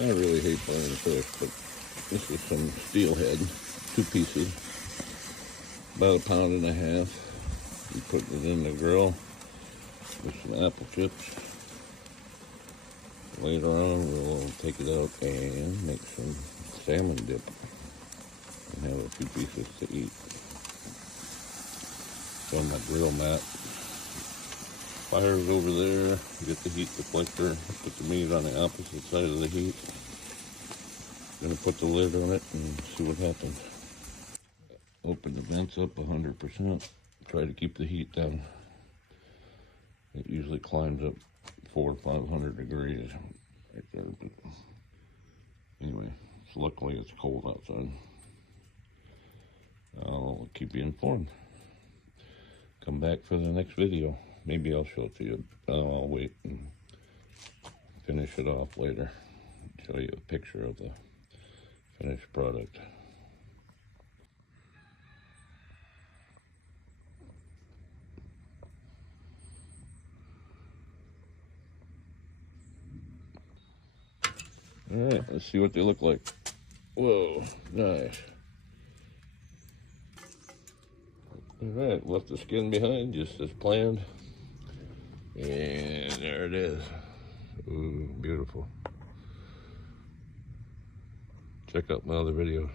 I really hate buying fish, but this is some steelhead, 2 pieces, about 1.5 pounds. I'm putting it in the grill with some apple chips. Later on, we'll take it out and make some salmon dip and have a few pieces to eat. It's on my grill mat. Fire's over there. Get the heat deflector. Put the meat on the opposite side of the heat. Gonna put the lid on it and see what happens. Open the vents up 100%. Try to keep the heat down. It usually climbs up 400 or 500 degrees right there. But anyway, luckily it's cold outside. I'll keep you informed. Come back for the next video. Maybe I'll show it to you. I'll wait and finish it off later. Show you a picture of the finished product. All right, let's see what they look like. Whoa, nice. All right, left the skin behind just as planned. And there it is. Ooh, beautiful. Check out my other videos.